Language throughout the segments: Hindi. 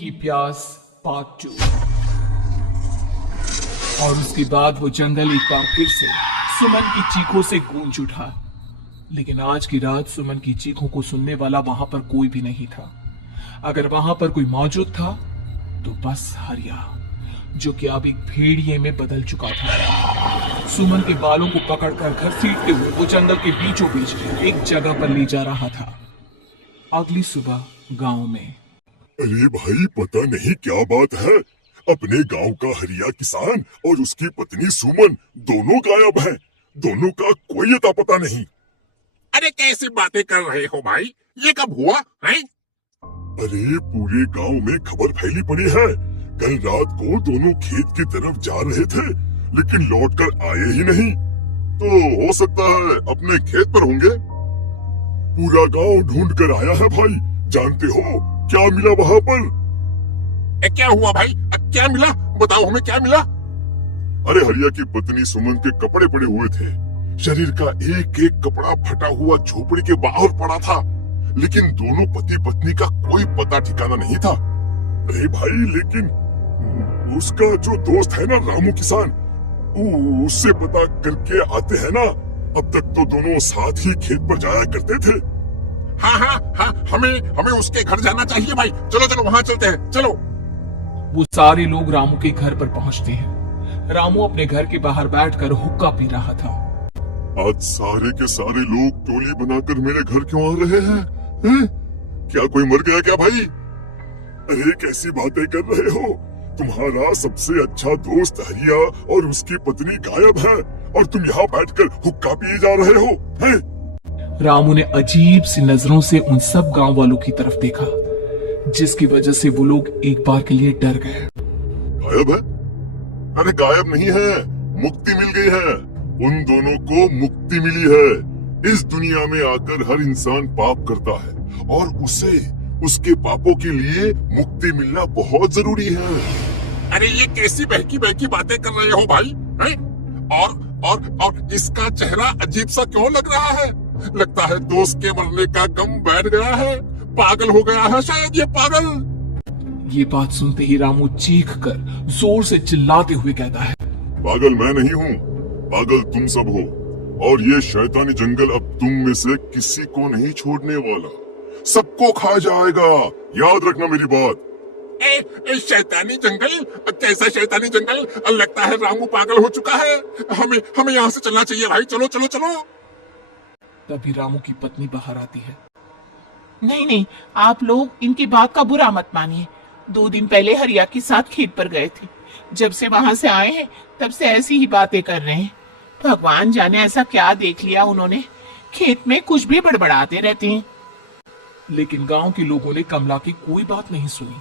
की प्यास पार्ट 2। और उसके बाद वो जंगल एक बार फिर से सुमन की चीखों से गूंज उठा। लेकिन आज की रात सुमन की चीखों को सुनने वाला वहां पर कोई भी नहीं था। अगर वहां पर कोई मौजूद था तो बस हरिया, जो कि अब एक भेड़िए में बदल चुका था। सुमन के बालों को पकड़कर घसीटते हुए वो जंगल के बीचों बीच एक जगह पर ले जा रहा था। अगली सुबह गांव में। अरे भाई, पता नहीं क्या बात है, अपने गांव का हरिया किसान और उसकी पत्नी सुमन दोनों गायब हैं। दोनों का कोई अता पता नहीं। अरे कैसी बातें कर रहे हो भाई, ये कब हुआ है? अरे पूरे गांव में खबर फैली पड़ी है। कल रात को दोनों खेत की तरफ जा रहे थे, लेकिन लौटकर आए ही नहीं। तो हो सकता है अपने खेत पर होंगे। पूरा गांव ढूंढ कर आया है भाई। जानते हो क्या मिला वहां पर? क्या हुआ भाई, क्या मिला? बताओ हमें क्या मिला। अरे हरिया की पत्नी सुमन के कपड़े पड़े हुए थे। शरीर का एक एक कपड़ा फटा हुआ झोपड़ी के बाहर पड़ा था, लेकिन दोनों पति पत्नी का कोई पता ठिकाना नहीं था। अरे भाई, लेकिन उसका जो दोस्त है ना रामू किसान, उससे पता करके आते हैं ना। अब तक तो दोनों साथ ही खेत पर जाया करते थे। हाँ हाँ हाँ, हमें उसके घर जाना चाहिए भाई। चलो चलो वहाँ चलते हैं, चलो। वो सारे लोग रामू के घर पर पहुंचते हैं। रामू अपने घर के बाहर बैठकर हुक्का पी रहा था। आज सारे के सारे लोग टोली बनाकर मेरे घर क्यों आ रहे हैं? हैं? क्या कोई मर गया क्या भाई? अरे कैसी बातें कर रहे हो? तुम्हारा सबसे अच्छा दोस्त हरिया और उसकी पत्नी गायब है, और तुम यहाँ बैठकर हुक्का पिए जा रहे हो? हैं? रामू ने अजीब सी नजरों से उन सब गांव वालों की तरफ देखा, जिसकी वजह से वो लोग एक बार के लिए डर गए। गायब है? अरे गायब नहीं है, मुक्ति मिल गई है। उन दोनों को मुक्ति मिली है। इस दुनिया में आकर हर इंसान पाप करता है, और उसे उसके पापों के लिए मुक्ति मिलना बहुत जरूरी है। अरे ये कैसी बहकी बहकी बातें कर रहे हो भाई, हैं? और इसका चेहरा अजीब सा क्यों लग रहा है? लगता है दोस्त के मरने का गम बैठ गया है। पागल हो गया है शायद ये पागल। ये बात सुनते ही रामू चीख कर जोर से चिल्लाते हुए कहता है, पागल मैं नहीं हूँ, पागल तुम सब हो। और ये शैतानी जंगल अब तुम में से किसी को नहीं छोड़ने वाला, सबको खा जाएगा। याद रखना मेरी बात। शैतानी जंगल? कैसा शैतानी जंगल? लगता है रामू पागल हो चुका है। हमें यहाँ से चलना चाहिए भाई। चलो चलो चलो। तभी रामू की पत्नी बाहर आती है। नहीं नहीं, आप लोग इनकी बात का बुरा मत मानिए। 2 दिन पहले हरिया के साथ खेत पर गए थे। जब से वहां से आए हैं तब से ऐसी ही बातें कर रहे हैं। भगवान जाने ऐसा क्या देख लिया उन्होंने, खेत में कुछ भी बड़बड़ाते रहते हैं। लेकिन गांव के लोगों ने कमला की कोई बात नहीं सुनी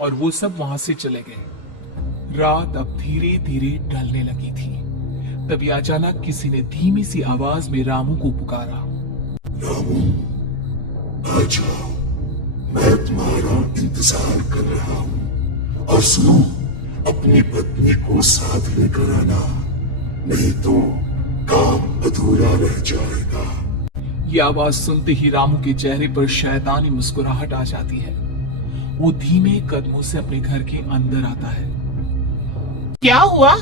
और वो सब वहां से चले गए। रात अब धीरे धीरे ढलने लगी थी। तभी अचानक किसी ने धीमी सी आवाज में रामू को पुकारा। रामू, आ जाओ, मैं तुम्हारा इंतजार कर रहा हूँ। और सुनो, अपनी पत्नी को साथ लेकर आना, नहीं तो काम अधूरा रह जाएगा। ये आवाज सुनते ही रामू के चेहरे पर शैतानी मुस्कुराहट आ जाती है। वो धीमे कदमों से अपने घर के अंदर आता है। क्या हुआ?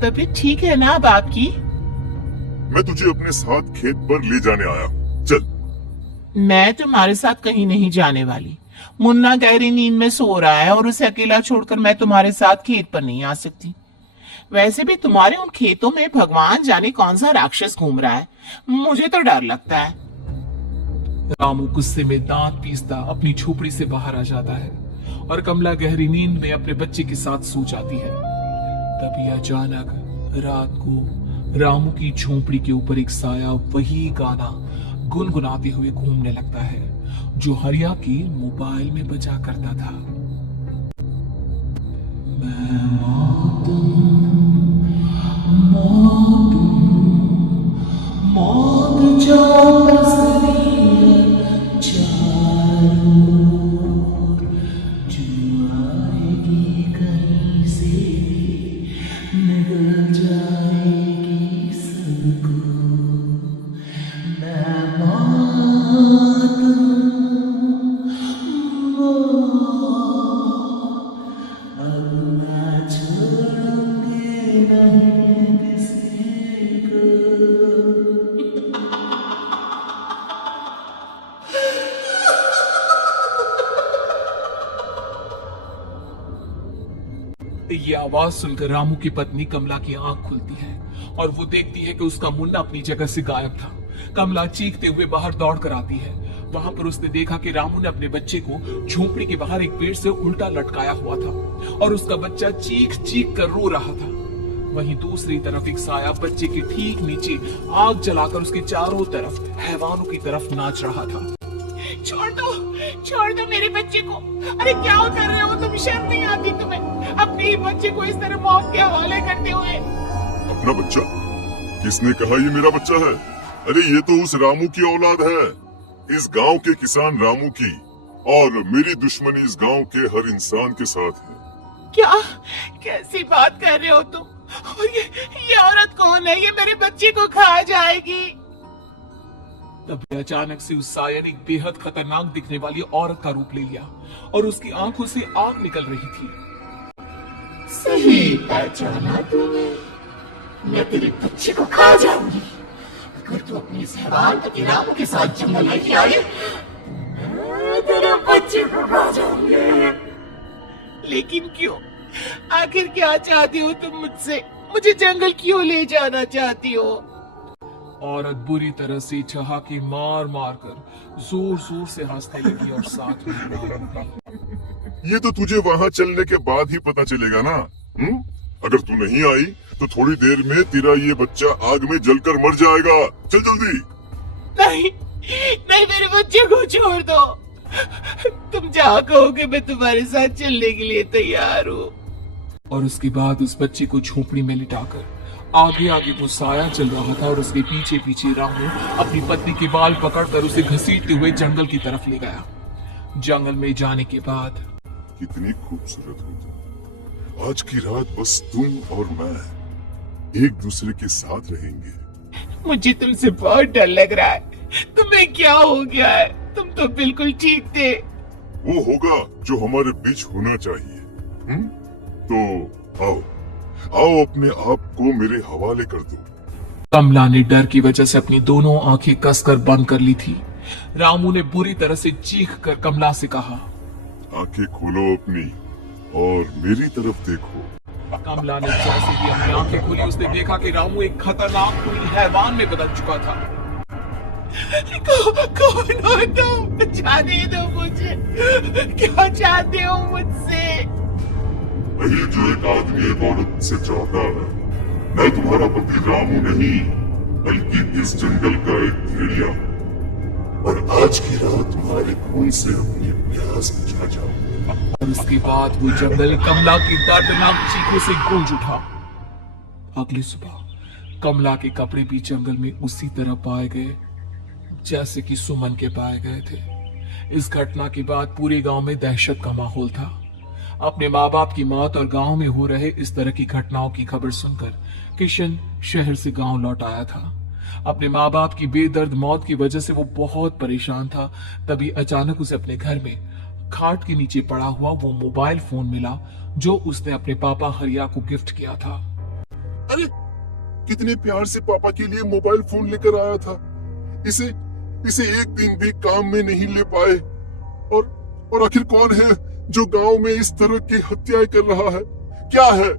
तबीयत ठीक है ना अब आपकी? मैं तुझे अपने साथ खेत पर ले जाने आया हूँ, चल। मैं तुम्हारे साथ कहीं नहीं जाने वाली। मुन्ना गहरी नींद में सो रहा है और उसे अकेला छोड़कर मैं तुम्हारे साथ खेत पर नहीं आ सकती। वैसे भी तुम्हारे उन खेतों में भगवान जाने कौन सा राक्षस घूम रहा है, मुझे तो डर लगता है। रामू गुस्से में दांत पीसता अपनी झोपड़ी से बाहर आ जाता है और कमला गहरी नींद में अपने बच्चे के साथ सो जाती है। तभी अचानक रात को रामू की झोपड़ी के ऊपर एक साया वही गाना गुनगुनाते हुए घूमने लगता है जो हरिया के मोबाइल में बजा करता था। मैं मौत ये आवाज सुनकर रामू की पत्नी कमला की आंख खुलती है और वो देखती है कि उसका मुन्ना अपनी जगह से गायब था। कमला चीखते हुए बाहर दौड़ कर आती है। वहां पर उसने देखा कि रामू ने अपने बच्चे को झोपड़ी के बाहर एक पेड़ से उल्टा लटकाया हुआ था और उसका बच्चा चीख चीख कर रो रहा था। वहीं दूसरी तरफ एक साया बच्चे के ठीक नीचे आग जलाकर उसके चारों तरफ हैवानों की तरफ नाच रहा था। छोड़ दो मेरे बच्चे को। अरे क्या कर रहे हो तुम? शर्म नहीं आती तुम्हें अपने ही बच्चे को इस तरह मौत के हवाले करते हुए? अपना बच्चा? किसने कहा ये मेरा बच्चा है? अरे ये तो उस रामू की औलाद है, इस गांव के किसान रामू की, और मेरी दुश्मनी इस गांव के हर इंसान के साथ है। क्या? कैसी बात कर रहे हो तुम? और ये औरत कौन है? ये मेरे बच्चे को खा जाएगी। तभी अचानक से उस साया ने एक बेहद खतरनाक दिखने वाली औरत का रूप ले लिया और उसकी आंखों से आग निकल रही थी। सही पहचाना तूने, मैं तेरे बच्चे को खा जाऊंगी। अगर तू अपनी इस हैवान पति रामू के साथ जंगल लेके आए, मैं तेरे बच्चे को खा जाऊंगी। लेकिन क्यों? आखिर क्या चाहती हो तुम मुझसे? मुझे जंगल क्यों ले जाना चाहती हो? औरत बुरी तरह से ठहाके मार मार कर जोर जोर से हंसने लगी और साथ में रोने लगी। ये तो तुझे वहाँ चलने के बाद ही पता चलेगा ना। अगर तू नहीं आई तो थोड़ी देर में तेरा ये बच्चा आग में जलकर मर जाएगा। चल जल्दी। नहीं नहीं, मेरे बच्चे को छोड़ दो। तुम जहाँ कहोगे मैं तुम्हारे साथ चलने के लिए तैयार हूँ। और उसके बाद उस बच्चे को झोपड़ी में लिटाकर आगे आगे वो साया चल रहा था और उसके पीछे पीछे रामू अपनी पत्नी के बाल पकड़कर उसे घसीटते हुए जंगल की तरफ ले गया। जंगल में जाने के बाद कितनी खूबसूरत हो तुम। आज की रात बस तुम और मैं एक दूसरे के साथ रहेंगे। मुझे तुमसे बहुत डर लग रहा है। तुम्हें क्या हो गया है? तुम तो बिल्कुल ठीक थे। वो होगा जो हमारे बीच होना चाहिए। तो आओ आओ, अपने आप को मेरे हवाले कर दो। कमला ने डर की वजह से अपनी दोनों आंखें कसकर बंद कर ली थी। रामू ने बुरी तरह से चीख कर कमला से कहा, आंखें खोलो अपनी और मेरी तरफ देखो। कमला ने जैसे ही अपनी आंखें खोली उसने देखा कि रामू एक खतरनाक कोई हैवान में बदल चुका था। कौन हो तुम? जाने दो मुझे। क्या चाहते हो मुझसे? वही जो एक आदमी एक औरत से चाहता है। मैं तुम्हारा पति रामू नहीं, बल्कि इस जंगल का एक भेड़िया, और आज की रात तुम्हारे खून से अपनी प्यास बुझा जाऊंगा। और उसके बाद वो जंगल कमला की दर्दनाक चीखों से गूंज उठा। अगली सुबह कमला के कपड़े भी जंगल में उसी तरह पाए गए जैसे कि सुमन के पाए गए थे। इस घटना के बाद पूरे गांव में दहशत का माहौल था। अपने माँ बाप की मौत और गांव में हो रहे इस तरह की घटनाओं की खबर सुनकर किशन शहर से गांव लौट आया था। अपने माँ बाप की बेदर्द मौत की वजह से वो बहुत परेशान था। तभी अचानक उसे अपने घर में खाट के नीचे पड़ा हुआ वो मोबाइल फोन मिला जो उसने अपने पापा हरिया को गिफ्ट किया था। अरे कितने प्यार से पापा के लिए मोबाइल फोन लेकर आया था। इसे एक दिन भी काम में नहीं ले पाए। और आखिर कौन है जो गांव में इस तरह की हत्याएं कर रहा है? क्या है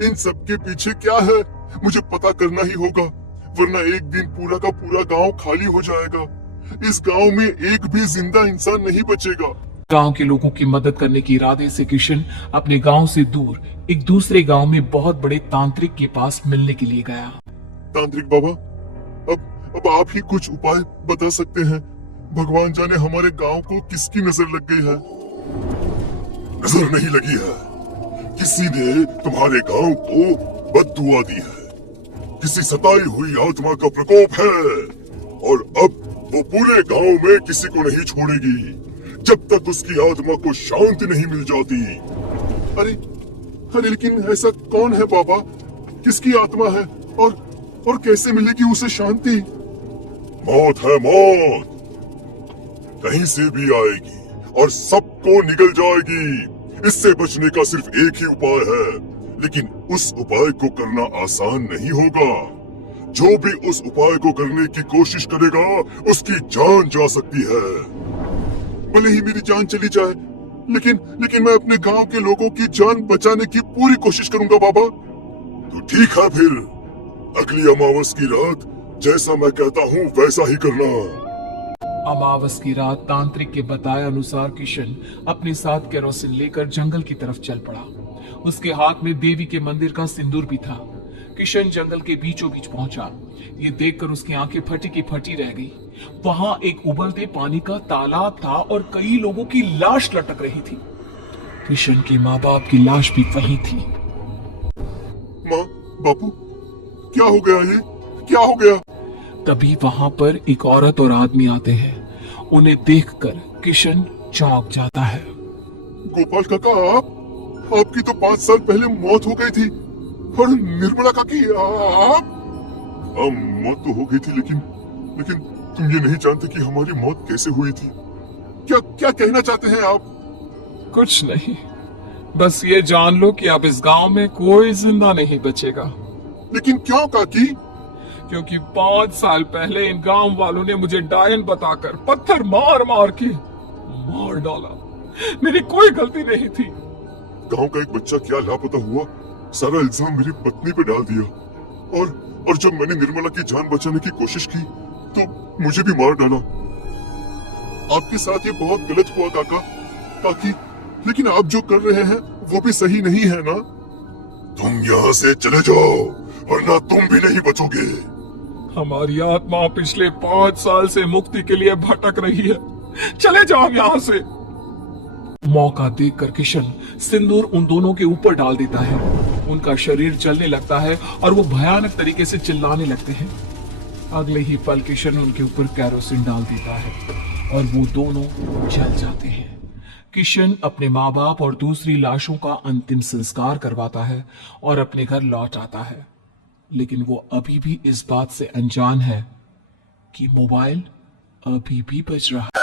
इन सब के पीछे? क्या है? मुझे पता करना ही होगा, वरना एक दिन पूरा का पूरा गांव खाली हो जाएगा। इस गांव में एक भी जिंदा इंसान नहीं बचेगा। गांव के लोगों की मदद करने के इरादे से किशन अपने गांव से दूर एक दूसरे गांव में बहुत बड़े तांत्रिक के पास मिलने के लिए गया। तांत्रिक बाबा, अब आप ही कुछ उपाय बता सकते हैं। भगवान जाने हमारे गांव को किसकी नजर लग गई है। नजर नहीं लगी है, किसी ने तुम्हारे गांव को बद्दुआ दी है। किसी सताई हुई आत्मा का प्रकोप है और अब वो पूरे गांव में किसी को नहीं छोड़ेगी जब तक उसकी आत्मा को शांति नहीं मिल जाती। अरे लेकिन ऐसा कौन है बाबा? किसकी आत्मा है और कैसे मिलेगी उसे शांति? मौत है, मौत कहीं से भी आएगी और सबको निगल जाएगी। इससे बचने का सिर्फ एक ही उपाय है, लेकिन उस उपाय को करना आसान नहीं होगा। जो भी उस उपाय को करने की कोशिश करेगा उसकी जान जा सकती है। भले ही मेरी जान चली जाए, लेकिन मैं अपने गांव के लोगों की जान बचाने की पूरी कोशिश करूंगा बाबा। तो ठीक है फिर, अगली अमावस की रात जैसा मैं कहता हूँ वैसा ही करना। अमावस की रात तांत्रिक के बताए अनुसार किशन अपने साथ केरोसिन लेकर जंगल की तरफ चल पड़ा। उसके हाथ में देवी के मंदिर का सिंदूर भी था। किशन जंगल के बीचों बीच पहुंचा। ये देखकर उसकी आंखें फटी की फटी रह गई। वहां एक उबलते पानी का तालाब था और कई लोगों की लाश लटक रही थी। किशन के माँ बाप की लाश भी वहीं थी। माँ, बापू, क्या हो गया ये? क्या हो गया? तभी वहां पर एक औरत और आदमी आते हैं। उन्हें देखकर किशन चौंक जाता है। गोपाल काका, आपकी तो 5 साल पहले मौत हो गई थी। और निर्मला काकी, आप? मौत तो हो गई थी, लेकिन तुम ये नहीं जानते कि हमारी मौत कैसे हुई थी। क्या कहना चाहते हैं आप? कुछ नहीं, बस ये जान लो कि अब इस गांव में कोई जिंदा नहीं बचेगा। लेकिन क्यों काकी? क्योंकि 5 साल पहले इन गांव वालों ने मुझे डायन बताकर पत्थर मार मार के मार डाला। मेरी कोई गलती नहीं थी। गांव का एक बच्चा क्या लापता हुआ, सारा इल्जाम मेरी पत्नी पे डाल दिया। और जब मैंने निर्मला की जान बचाने की कोशिश की तो मुझे भी मार डाला। आपके साथ ये बहुत गलत हुआ काकी, लेकिन आप जो कर रहे हैं वो भी सही नहीं है ना? तुम यहाँ से चले जाओ, वरना तुम भी नहीं बचोगे। हमारी आत्मा पिछले 5 साल से मुक्ति के लिए भटक रही है। चले जाओ यहाँ से। मौका देखकर किशन सिंदूर उन दोनों के ऊपर डाल देता है। उनका शरीर जलने लगता है और वो भयानक तरीके से चिल्लाने लगते हैं। अगले ही पल किशन उनके ऊपर केरोसिन डाल देता है और वो दोनों जल जाते हैं। किशन अपने माँ बाप और दूसरी लाशों का अंतिम संस्कार करवाता है और अपने घर लौट आता है। लेकिन वो अभी भी इस बात से अनजान है कि मोबाइल अभी भी बज रहा है।